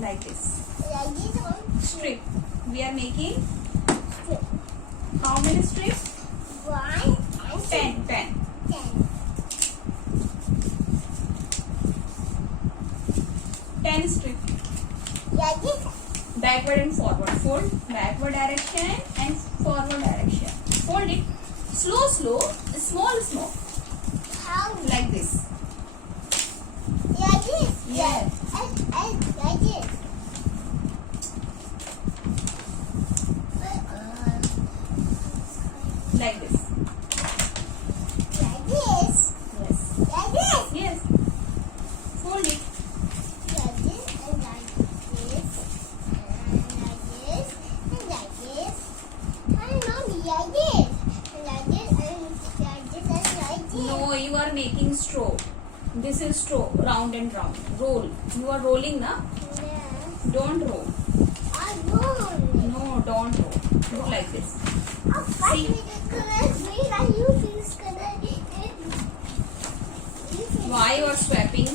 Like this. Like this one. Strip. We are making Strip. how many strips? 1 and 10. 10. 10 strips. Like this. Backward and forward. Fold backward direction and forward direction. Fold it. Slow, slow. Small, small. How? Like this. Like this. Yes. And like this. Like this. Like this. Yes. Like this. Yes. Fold it. Like this and like this. And like this and like this. And mommy, like this. And like this and like this and like this. No, you are making straw. This is straw. Round and round. Roll. You are rolling, na? Yes. Don't roll. I won't. No, don't roll. Do like this. I'll fight with the colors green and you feel color. Why you are swapping?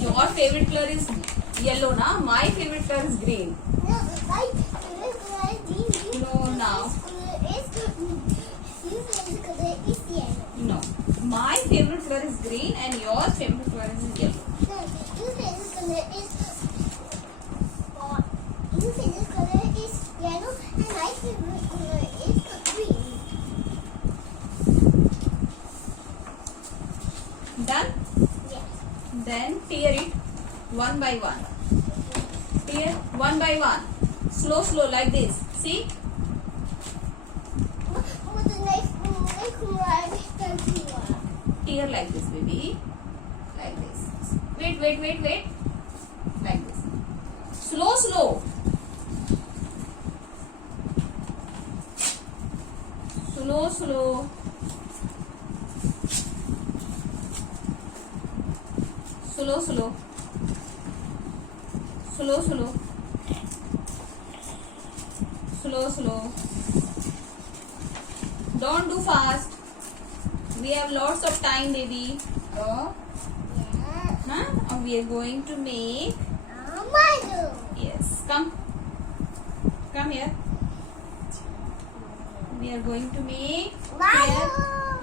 Your favorite color is yellow, na? My favorite color is green. No, my favorite color is green. No, now. Your favorite color is yellow. No. My favorite color is green and your favorite color is yellow. No, your favorite color is your favorite color is yellow and my favorite color is green. Done? Yes. Then tear it one by one. Tear one by one. Slow, slow like this. See? With the knife, Tear like this, baby. Like this. Wait. Like this. Slow, slow. Slow, slow. Slow, slow. Slow, slow. Slow, slow. Don't do fast. We have lots of time, baby. Oh, Yeah. huh? And we are going to make. Madhav. Yes, come. Come here. We are going to make. Madhav.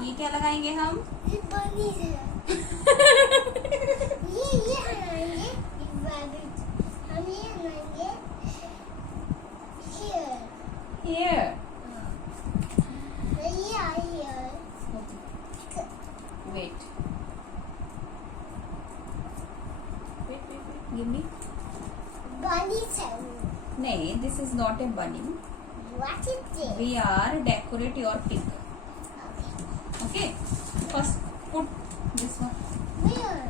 ये क्या लगाएंगे हम? ये बनी है। ये बनाएंगे। हम ये बनाएंगे। Here. Here. Here. Wait. Give me. Bunny sound. No, this is not a bunny. What is this? We are decorate your pig. Okay. First, put this one Where?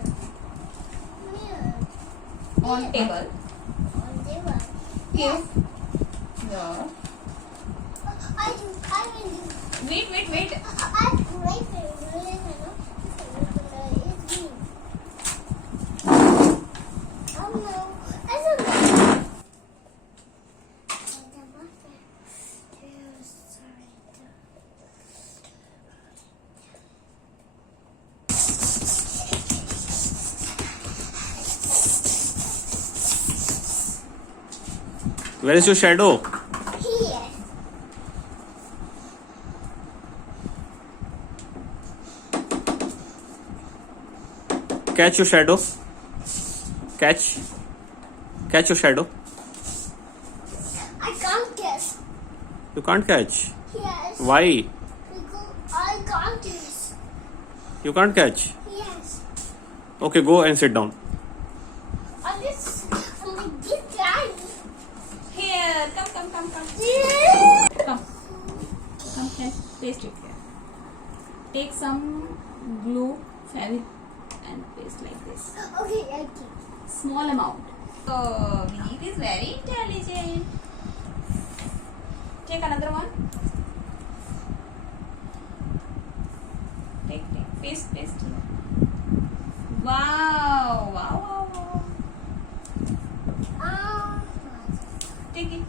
on table. On the one. Give your. I will do. Wait. My favorite color is green. Oh no, I don't know. Where is your shadow? Here. Catch your shadow. Catch your shadow. I can't guess. You can't catch. Yes. Why? Because I can't guess. You can't catch. Yes. Okay, go and sit down. On this guy. Here. Come. Yeah. Come here. Paste it here. Take some glue, fabric, and paste like this. Okay, okay. Small amount. Oh, Veet is very intelligent. Take another one. Take. Paste here. Wow. Take it.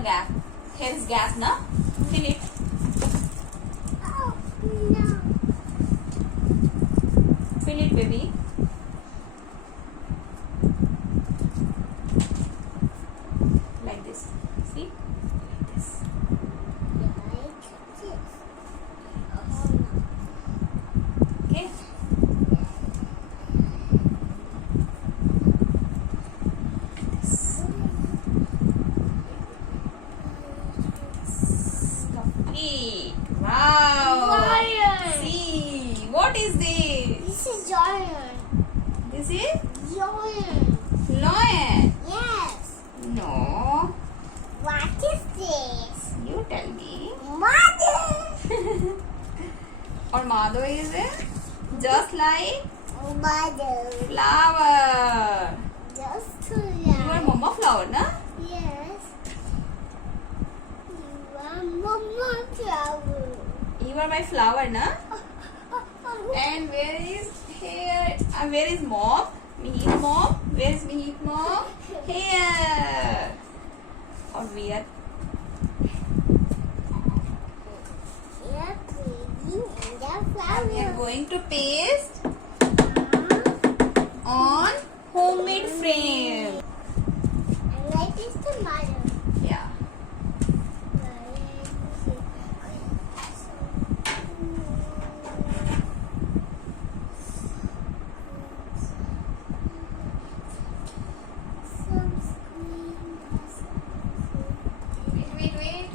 the gap. Here is gap, na? Fill it. Oh, no. Fill it, baby. Like this. See? Like this. Like this. Oh, no. Okay. Complete. Wow. Lion. See, what is this? This is giant. This is Giant. lion. Yes. No, What is this? you tell me. Mother. Or Madhav is it? Just like Mother. flower. Just to You are like. mama flower, na? Yes. You are Mama flower. You are my flower, na? And where is here? Where is mom? Mehet mom? Where is Mehet mom? Here. Or where? Yeah, playing in the We are flower. going to paste on homemade frame. And like this the mother. Yeah. Wait.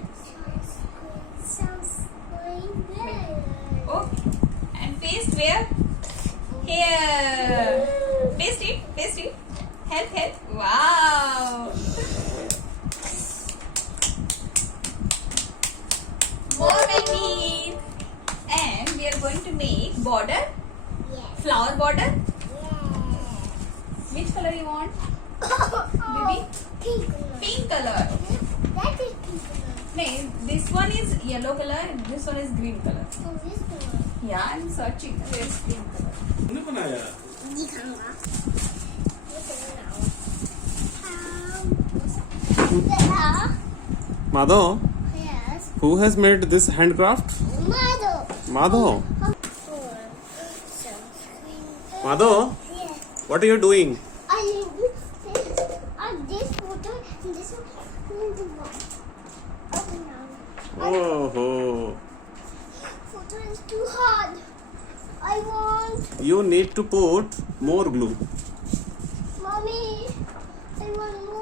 Okay. And paste where? Here. Paste it. Help. Wow. More maybe. And we are going to make border, flower border. Which color you want? Baby? Pink color. That is pink color. No, this one is yellow color and this one is green color. So this color. Yeah, I'm searching. Where is green color? तुमने बनाया दिखाऊंगा. Madhav, Yes. who has made this handcraft? Mother. Madhav. Madhav, Yes. what are you doing? I need this photo and this one. Open now. Oh, Photo is too hard. I want. you need to put more glue. Mommy, I want more.